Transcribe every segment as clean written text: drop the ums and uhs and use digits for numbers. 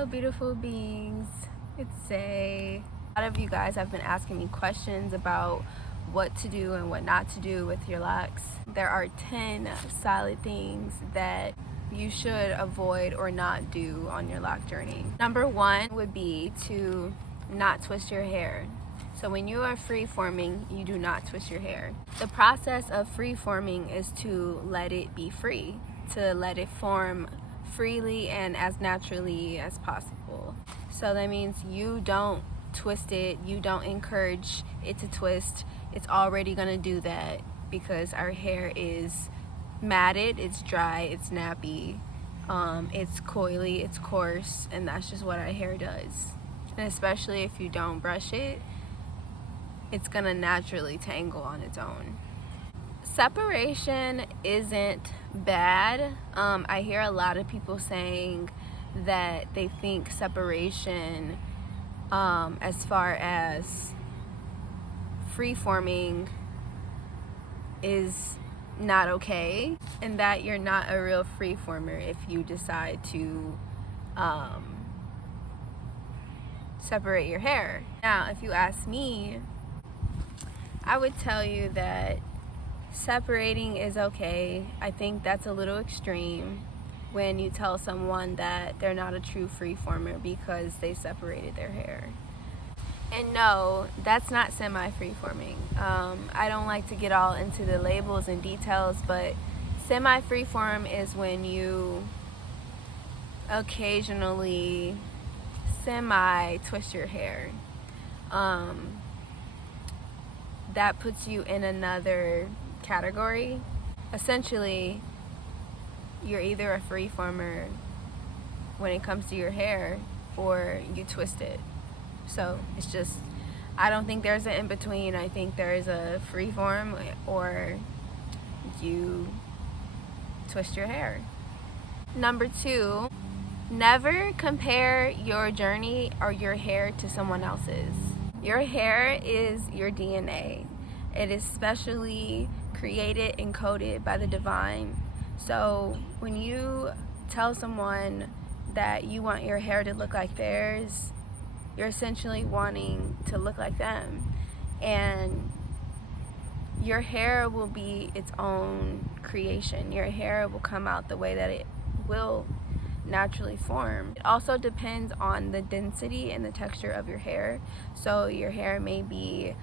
Hello beautiful beings, it's Zay. A lot of you guys have been asking me questions about what to do and what not to do with your locks. There are 10 solid things that you should avoid or not do on your lock journey. Number one would be to not twist your hair. So when you are free-forming, you do not twist your hair. The process of free-forming is to let it be free, to let it form freely and as naturally as possible. So that means you don't twist it, you don't encourage it to twist. It's already gonna do that because our hair is matted, it's dry, it's nappy, it's coily, it's coarse, and that's just what our hair does. And especially if you don't brush it, it's gonna naturally tangle on its own. Separation isn't bad. I hear a lot of people saying that they think separation, as far as free-forming, is not okay, and that you're not a real free-former if you decide to separate your hair. Now, if you ask me, I would tell you that separating is okay. I think that's a little extreme when you tell someone that they're not a true free-former because they separated their hair. And no, that's not semi-free-forming. I don't like to get all into the labels and details, but semi-free-form is when you occasionally semi-twist your hair. That puts you in another category. Essentially, you're either a free-former when it comes to your hair or you twist it. So it's just, I don't think there's an in-between. I think there's a free-form or you twist your hair. Number two, never compare your journey or your hair to someone else's. Your hair is your DNA. It is specially created and coded by the divine. So when you tell someone that you want your hair to look like theirs, you're essentially wanting to look like them. And your hair will be its own creation. Your hair will come out the way that it will naturally form. It also depends on the density and the texture of your hair. So your hair may be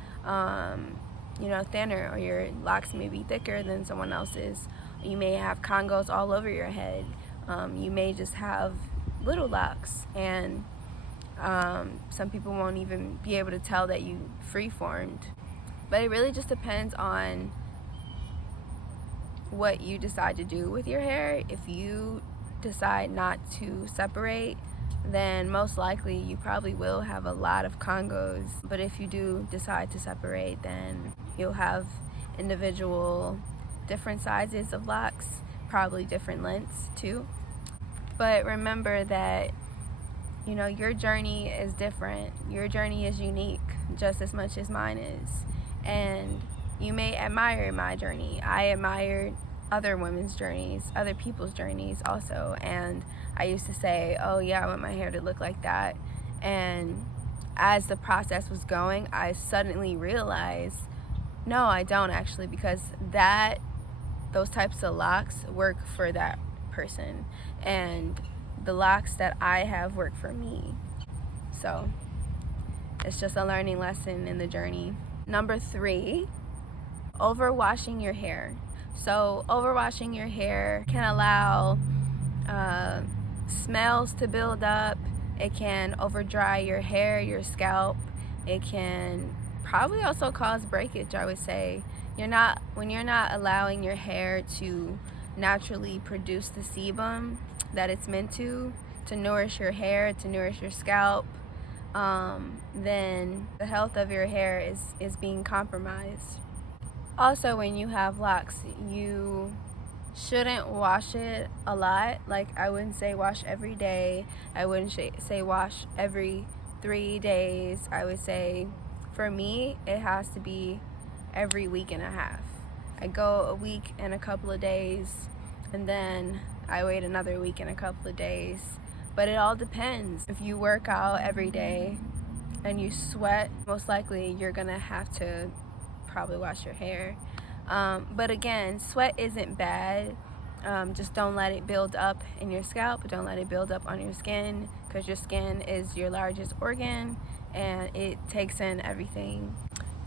thinner, or your locks may be thicker than someone else's. You may have congos all over your head. You may just have little locks, and some people won't even be able to tell that you free-formed. But it really just depends on what you decide to do with your hair. If you decide not to separate, then most likely you probably will have a lot of congos. But if you do decide to separate, then you'll have individual different sizes of locks, probably different lengths too. But remember that your journey is different. Your journey is unique just as much as mine is. And you may admire my journey. I admired other women's journeys, other people's journeys also, and I used to say, oh yeah, I want my hair to look like that. And as the process was going, I suddenly realized, no, I don't actually, because those types of locks work for that person, and the locks that I have work for me. So it's just a learning lesson in the journey. Number three, overwashing your hair. So overwashing your hair can allow smells to build up. It can overdry your hair, your scalp. It can probably also cause breakage, I would say. When you're not allowing your hair to naturally produce the sebum that it's meant to nourish your hair, to nourish your scalp, then the health of your hair is being compromised. Also, when you have locks, you shouldn't wash it a lot. Like, I wouldn't say wash every day. I wouldn't say wash every 3 days. I would say, for me, it has to be every week and a half. I go a week and a couple of days, and then I wait another week and a couple of days. but it all depends. If you work out every day and you sweat, most likely you're gonna have to probably wash your hair. But again, sweat isn't bad. Just don't let it build up in your scalp. Don't let it build up on your skin, because your skin is your largest organ and it takes in everything.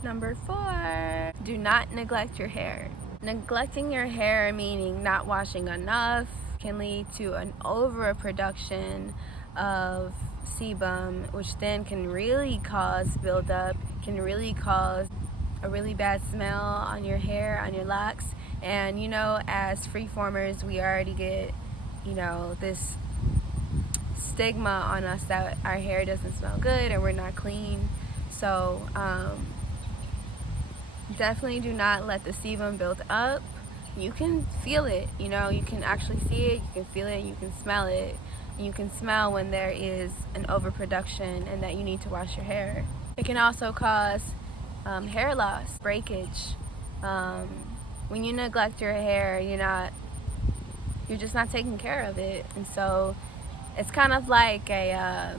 Number 4, do not neglect your hair. Neglecting your hair, meaning not washing enough, can lead to an overproduction of sebum, which then can really cause buildup, can really cause a really bad smell on your hair, on your locks. And you know, as freeformers, we already get, you know, this stigma on us that our hair doesn't smell good and we're not clean. So definitely do not let the sebum build up. You can feel it, you know, you can actually see it, you can feel it, you can smell it. You can smell when there is an overproduction and that you need to wash your hair. It can also cause hair loss, breakage. When you neglect your hair, you're just not taking care of it. And so it's kind of like a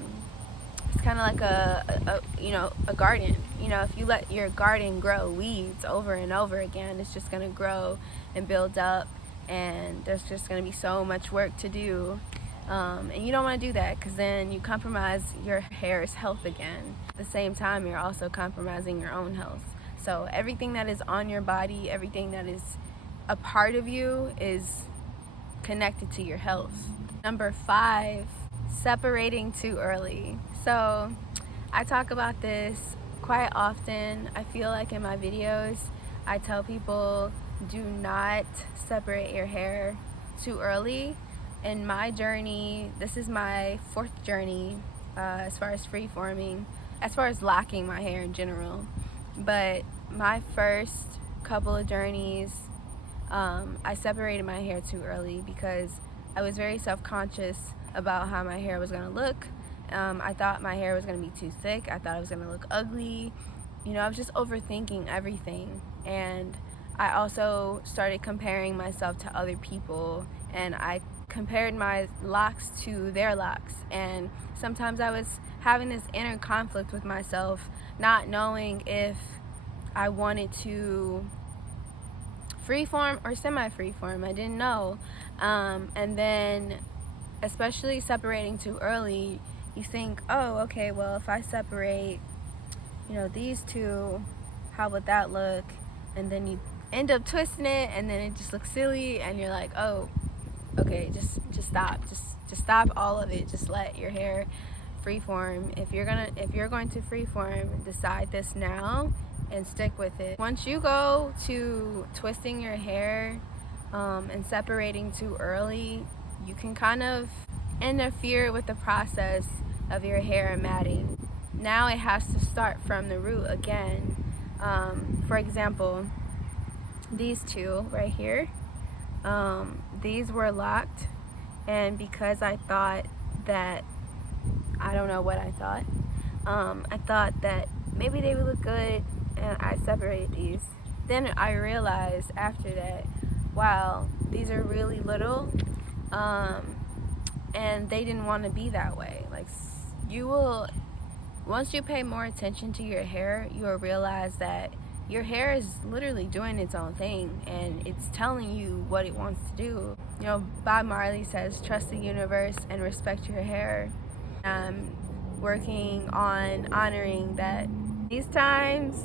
garden. You know, if you let your garden grow weeds over and over again, it's just going to grow and build up, and there's just going to be so much work to do. And you don't want to do that, because then you compromise your hair's health again. At the same time, you're also compromising your own health. So everything that is on your body, everything that is a part of you is connected to your health. Number 5, separating too early. So I talk about this quite often. I feel like in my videos, I tell people, do not separate your hair too early. In my journey, this is my 4th journey as far as freeforming, as far as locking my hair in general. But my first couple of journeys, I separated my hair too early because I was very self-conscious about how my hair was going to look. I thought my hair was going to be too thick. I thought it was going to look ugly. You know, I was just overthinking everything. And I also started comparing myself to other people, and I compared my locks to their locks. And sometimes I was having this inner conflict with myself, not knowing if I wanted to freeform or semi-freeform. I didn't know. And then, especially separating too early, you think, oh, okay, well, if I separate, you know, these two, how would that look? And then you end up twisting it, and then it just looks silly, and you're like, oh, okay, just stop. Just stop all of it. Just let your hair freeform. If you're going to freeform, decide this now and stick with it. Once you go to twisting your hair and separating too early, you can kind of interfere with the process of your hair matting. Now it has to start from the root again. For example, these two right here, these were locked, and because I thought that, I don't know what I thought, I thought that maybe they would look good, and I separated these. Then I realized after that, wow, these are really little, and they didn't want to be that way. Like, you will, once you pay more attention to your hair, you will realize that your hair is literally doing its own thing, and it's telling you what it wants to do. You know, Bob Marley says, trust the universe and respect your hair. I'm working on honoring that. These times,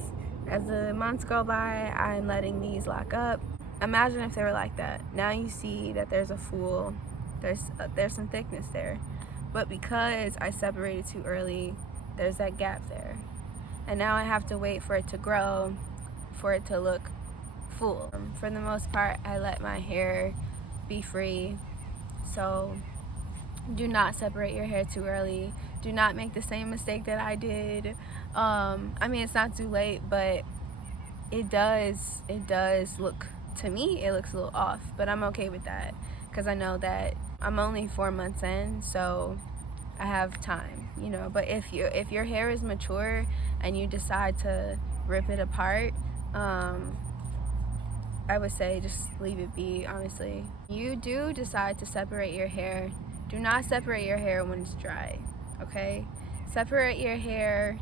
as the months go by, I'm letting these lock up. Imagine if they were like that. Now you see that there's a fool. There's some thickness there. But because I separated too early, there's that gap there. And now I have to wait for it to grow, for it to look full. For the most part, I let my hair be free. So do not separate your hair too early. Do not make the same mistake that I did. I mean, it's not too late, but it does look, to me, it looks a little off, but I'm okay with that because I know that I'm only 4 months in, so I have time, you know. But if your hair is mature and you decide to rip it apart, I would say just leave it be, honestly. You do decide to separate your hair, do not separate your hair when it's dry, okay? Separate your hair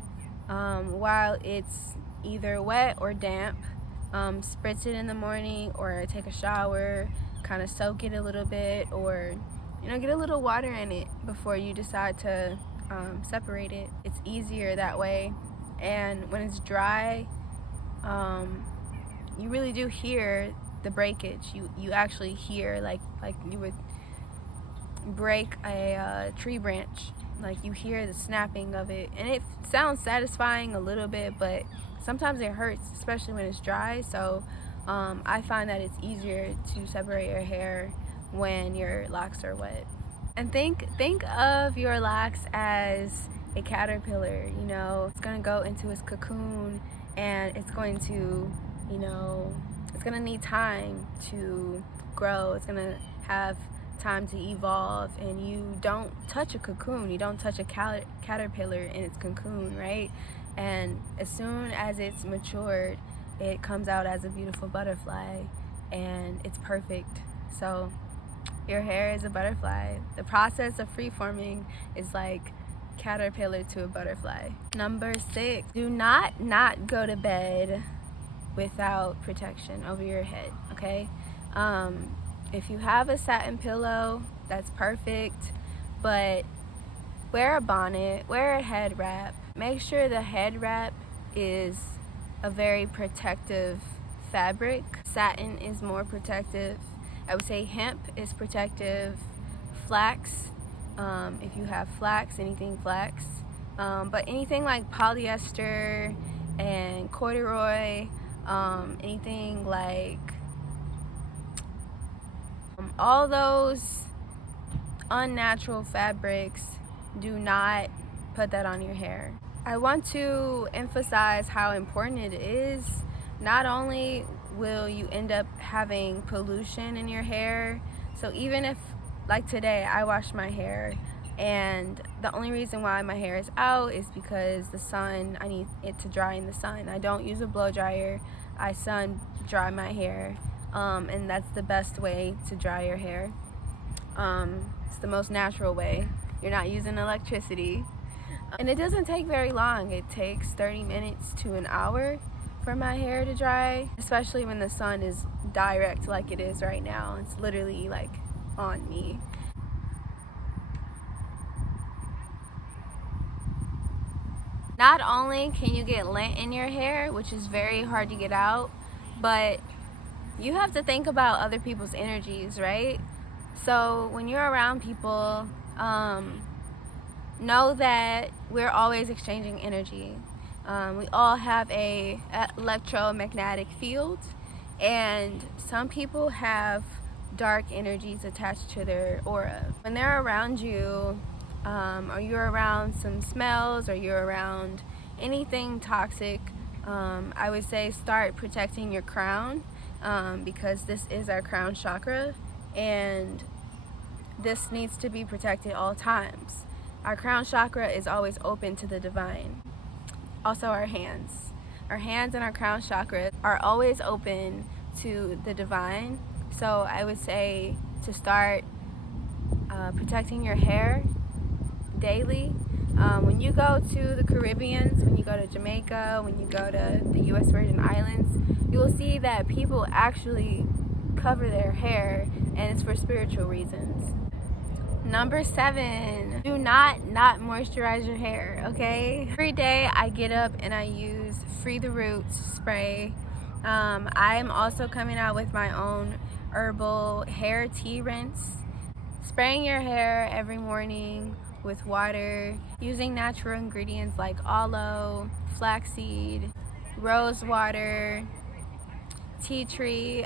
while it's either wet or damp. Spritz it in the morning or take a shower, kind of soak it a little bit, or get a little water in it before you decide to separate it. It's easier that way. And when it's dry, you really do hear the breakage. You actually hear like you would break a tree branch. Like you hear the snapping of it, and it sounds satisfying a little bit, but sometimes it hurts, especially when it's dry. So I find that it's easier to separate your hair when your locks are wet. And think of your locks as a caterpillar. It's going to go into its cocoon, and it's going to it's going to need time to grow. It's going to have time to evolve, and you don't touch a cocoon, you don't touch a caterpillar in its cocoon, right? And as soon as it's matured, it comes out as a beautiful butterfly, and it's perfect. So your hair is a butterfly. The process of freeforming is like caterpillar to a butterfly. Number 6, do not go to bed without protection over your head, okay? If you have a satin pillow, that's perfect, but wear a bonnet, wear a head wrap. Make sure the head wrap is a very protective fabric. Satin is more protective. I would say hemp is protective. Flax, if you have flax, anything flax. But anything like polyester and corduroy, anything like all those unnatural fabrics, do not put that on your hair. I want to emphasize how important it is. Not only will you end up having pollution in your hair, so even if, like today, I washed my hair, and the only reason why my hair is out is because the sun, I need it to dry in the sun. I don't use a blow dryer, I sun dry my hair. And that's the best way to dry your hair. It's the most natural way. You're not using electricity. And it doesn't take very long. It takes 30 minutes to an hour for my hair to dry, especially when the sun is direct like it is right now. It's literally like on me. Not only can you get lint in your hair, which is very hard to get out, but you have to think about other people's energies, right? So when you're around people, know that we're always exchanging energy. We all have a electromagnetic field, and some people have dark energies attached to their aura. When they're around you, or you're around some smells, or you're around anything toxic, I would say start protecting your crown. Because this is our crown chakra, and this needs to be protected all times. Our crown chakra is always open to the divine. Also our hands and our crown chakra are always open to the divine. So I would say to start protecting your hair daily. When you go to the Caribbean, when you go to Jamaica, when you go to the U.S. Virgin Islands, you will see that people actually cover their hair, and it's for spiritual reasons. Number 7, do not moisturize your hair, okay? Every day I get up and I use Free the Roots spray. I am also coming out with my own herbal hair tea rinse. Spraying your hair every morning with water, using natural ingredients like aloe, flaxseed, rose water, tea tree,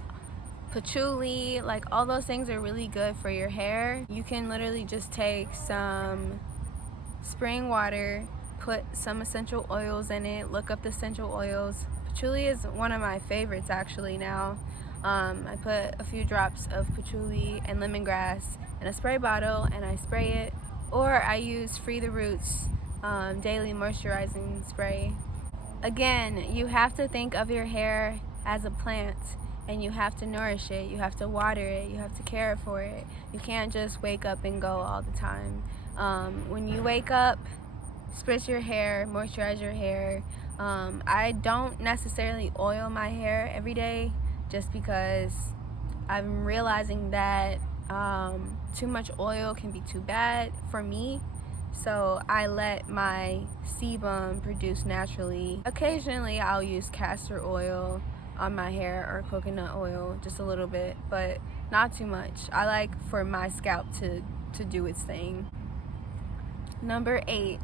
patchouli, like all those things are really good for your hair. You can literally just take some spring water, put some essential oils in it, look up the essential oils. Patchouli is one of my favorites actually now. I put a few drops of patchouli and lemongrass in a spray bottle and I spray it, or I use Free the Roots daily moisturizing spray. Again, you have to think of your hair as a plant, and you have to nourish it, you have to water it, you have to care for it. You can't just wake up and go all the time. When you wake up, spritz your hair, moisturize your hair. I don't necessarily oil my hair every day just because I'm realizing that too much oil can be too bad for me. So I let my sebum produce naturally. Occasionally I'll use castor oil on my hair or coconut oil, just a little bit, but not too much. I like for my scalp to do its thing. Number 8,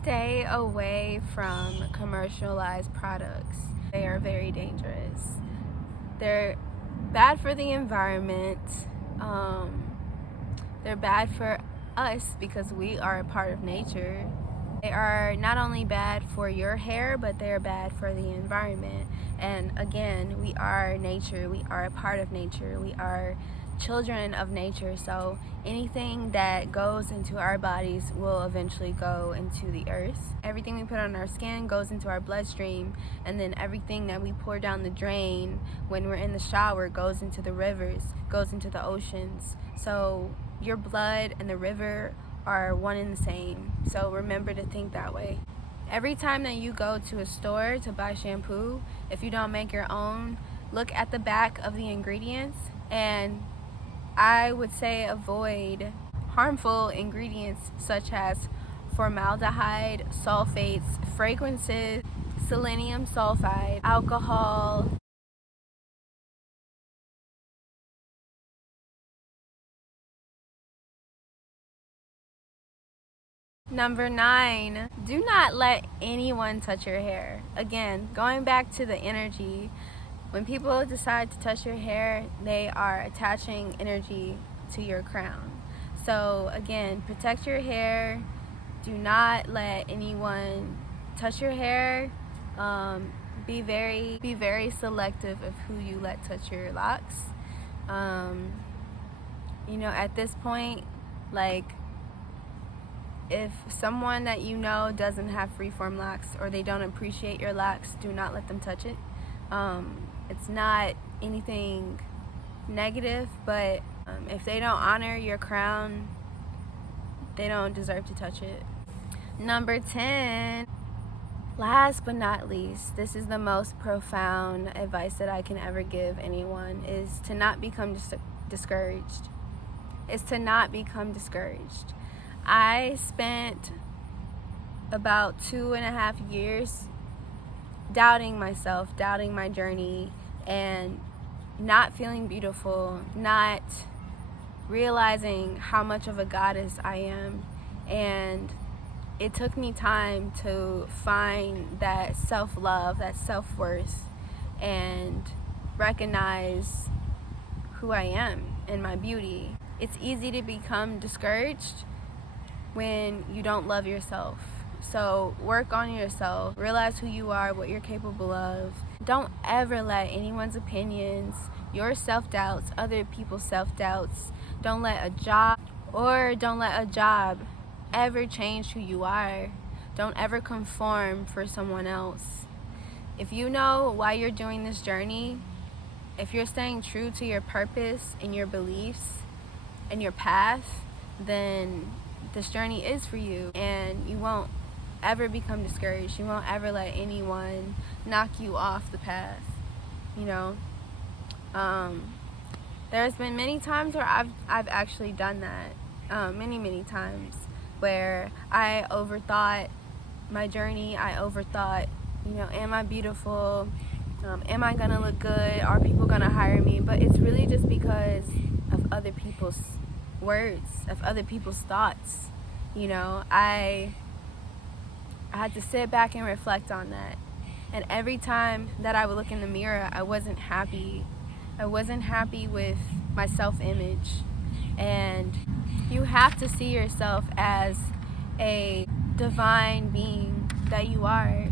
stay away from commercialized products. They are very dangerous. They're bad for the environment. They're bad for us because we are a part of nature. They are not only bad for your hair, but they're bad for the environment. And again, we are nature. We are a part of nature. We are children of nature. So anything that goes into our bodies will eventually go into the earth. Everything we put on our skin goes into our bloodstream, and then everything that we pour down the drain when we're in the shower goes into the rivers, goes into the oceans. So your blood and the river are one and the same. So remember to think that way. Every time that you go to a store to buy shampoo, if you don't make your own, look at the back of the ingredients, and I would say avoid harmful ingredients such as formaldehyde, sulfates, fragrances, selenium sulfide, alcohol. Number 9, do not let anyone touch your hair. Again, going back to the energy, when people decide to touch your hair, they are attaching energy to your crown. So again, protect your hair. Do not let anyone touch your hair. Be very selective of who you let touch your locks. At this point, like, if someone that you know doesn't have Freeform locks or they don't appreciate your locks, do not let them touch it. It's not anything negative, but if they don't honor your crown, they don't deserve to touch it. Number 10, last but not least, this is the most profound advice that I can ever give anyone, is to not become discouraged. It's to not become discouraged. I spent about 2.5 years doubting myself, doubting my journey, and not feeling beautiful, not realizing how much of a goddess I am. And it took me time to find that self-love, that self-worth, and recognize who I am and my beauty. It's easy to become discouraged when you don't love yourself. So work on yourself, realize who you are, what you're capable of. Don't ever let anyone's opinions, your self-doubts, other people's self-doubts, don't let a job ever change who you are. Don't ever conform for someone else. If you know why you're doing this journey, if you're staying true to your purpose and your beliefs and your path, then this journey is for you, and you won't ever become discouraged. You won't ever let anyone knock you off the path. There's been many times where I've actually done that, many times, where I overthought my journey. I overthought, am I beautiful? Am I gonna look good? Are people gonna hire me? But it's really just because of other people's words, of other people's thoughts. I had to sit back and reflect on that. And every time that I would look in the mirror, I wasn't happy. I wasn't happy with my self-image. And you have to see yourself as a divine being that you are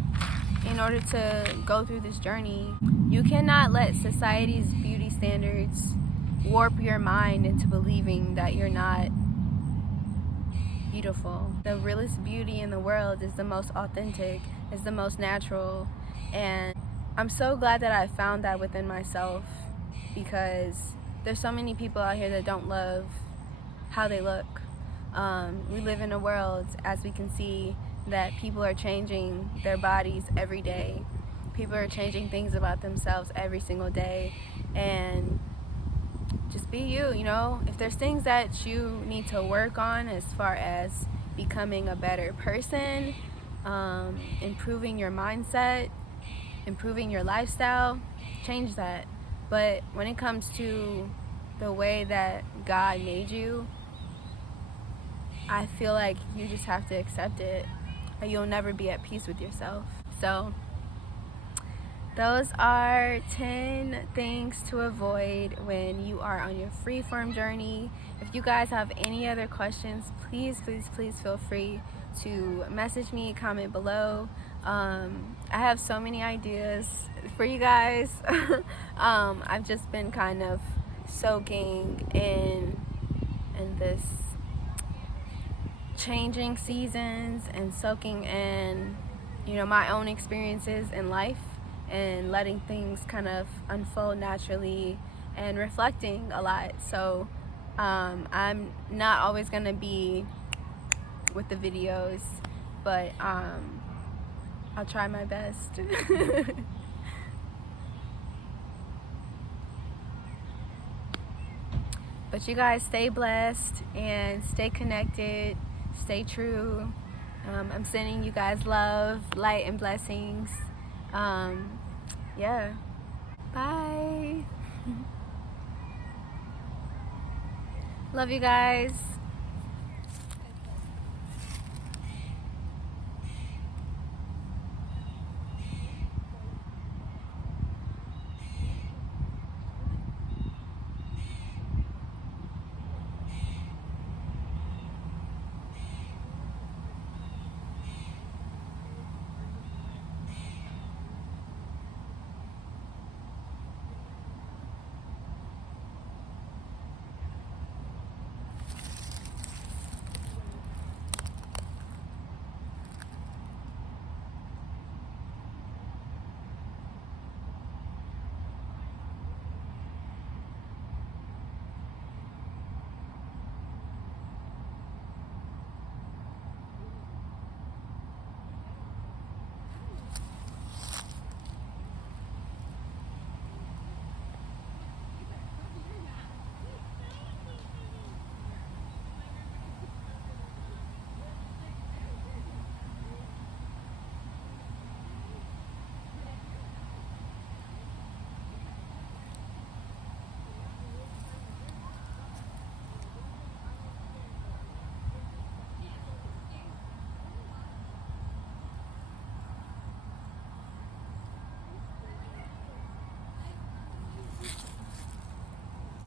in order to go through this journey. You cannot let society's beauty standards warp your mind into believing that you're not beautiful. The realest beauty in the world is the most authentic, is the most natural, and I'm so glad that I found that within myself, because there's so many people out here that don't love how they look. We live in a world, as we can see, that people are changing their bodies every day. People are changing things about themselves every single day, and just be you, you know? If there's things that you need to work on as far as becoming a better person, improving your mindset, improving your lifestyle, change that. But when it comes to the way that God made you, I feel like you just have to accept it, or you'll never be at peace with yourself. So those are 10 things to avoid when you are on your freeform journey. If you guys have any other questions, please feel free to message me, comment below. I have so many ideas for you guys. I've just been kind of soaking in this changing seasons and soaking in, you know, my own experiences in life and letting things kind of unfold naturally and reflecting a lot. So I'm not always gonna be with the videos, but I'll try my best. But you guys stay blessed and stay connected, stay true. I'm sending you guys love, light, and blessings. Yeah. Bye. Love you guys.